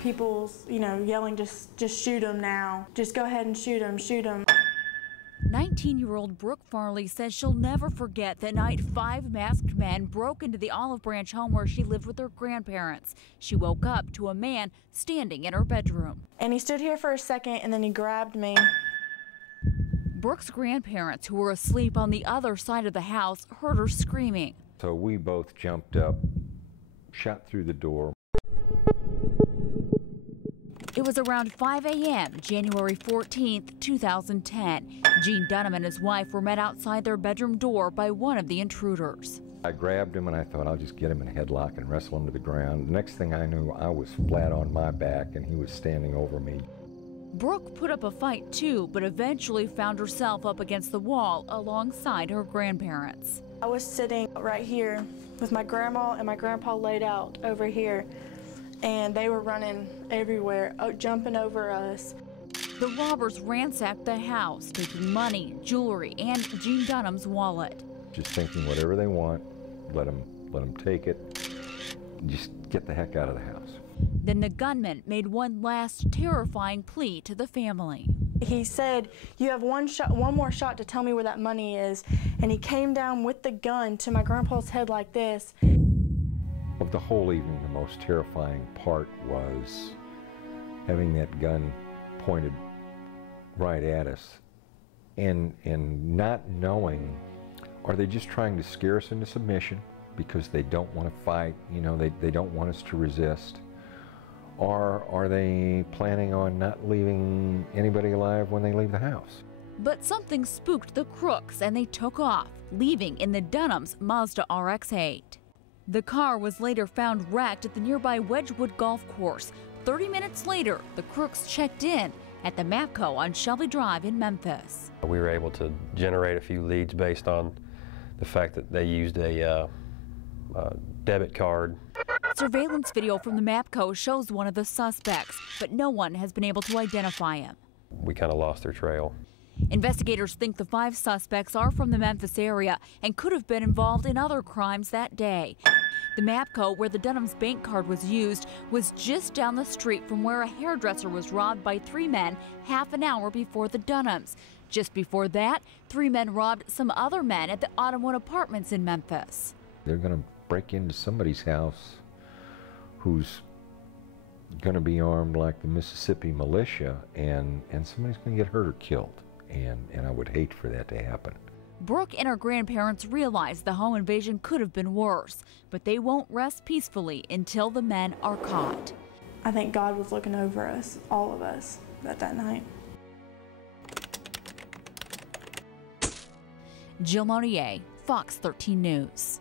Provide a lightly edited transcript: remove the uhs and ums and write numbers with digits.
people's, yelling, just shoot him now. Just go ahead and shoot him, shoot him. 19-year-old Brooke Farley says she'll never forget the night 5 masked men broke into the Olive Branch home where she lived with her grandparents. She woke up to a man standing in her bedroom. And he stood here for a second and then he grabbed me. Brooke's grandparents, who were asleep on the other side of the house, heard her screaming. So we both jumped up, shot through the door. It was around 5 a.m., January 14th, 2010. Gene Dunham and his wife were met outside their bedroom door by one of the intruders. I grabbed him and I thought I'll just get him in a headlock and wrestle him to the ground. The next thing I knew, I was flat on my back and he was standing over me. Brooke put up a fight too, but eventually found herself up against the wall alongside her grandparents. I was sitting right here with my grandma and my grandpa laid out over here, and they were running everywhere, jumping over us. The robbers ransacked the house, taking money, jewelry, and Gene Dunham's wallet. Just thinking whatever they want, let them take it, just get the heck out of the house. Then the gunman made one last terrifying plea to the family. He said, "You have one more shot to tell me where that money is." And he came down with the gun to my grandpa's head like this. Of the whole evening, the most terrifying part was having that gun pointed right at us and not knowing, are they just trying to scare us into submission because they don't want to fight, they don't want us to resist? Or are they planning on not leaving anybody alive when they leave the house? But something spooked the crooks and they took off, leaving in the Dunhams' Mazda RX-8. The car was later found wrecked at the nearby Wedgwood Golf Course. 30 minutes later, the crooks checked in at the Mapco on Shelby Drive in Memphis. We were able to generate a few leads based on the fact that they used a debit card. Surveillance video from the Mapco shows one of the suspects, but no one has been able to identify him. We kind of lost their trail. Investigators think the 5 suspects are from the Memphis area and could have been involved in other crimes that day. The Mapco, where the Dunham's bank card was used, was just down the street from where a hairdresser was robbed by 3 men half an hour before the Dunhams. Just before that, 3 men robbed some other men at the Autumnwood Apartments in Memphis. They're going to break into somebody's house who's going to be armed like the Mississippi militia, and somebody's going to get hurt or killed. And I would hate for that to happen. Brooke and her grandparents realized the home invasion could have been worse, but they won't rest peacefully until the men are caught. I think God was looking over us, all of us, that night. Jill Monier, Fox 13 News.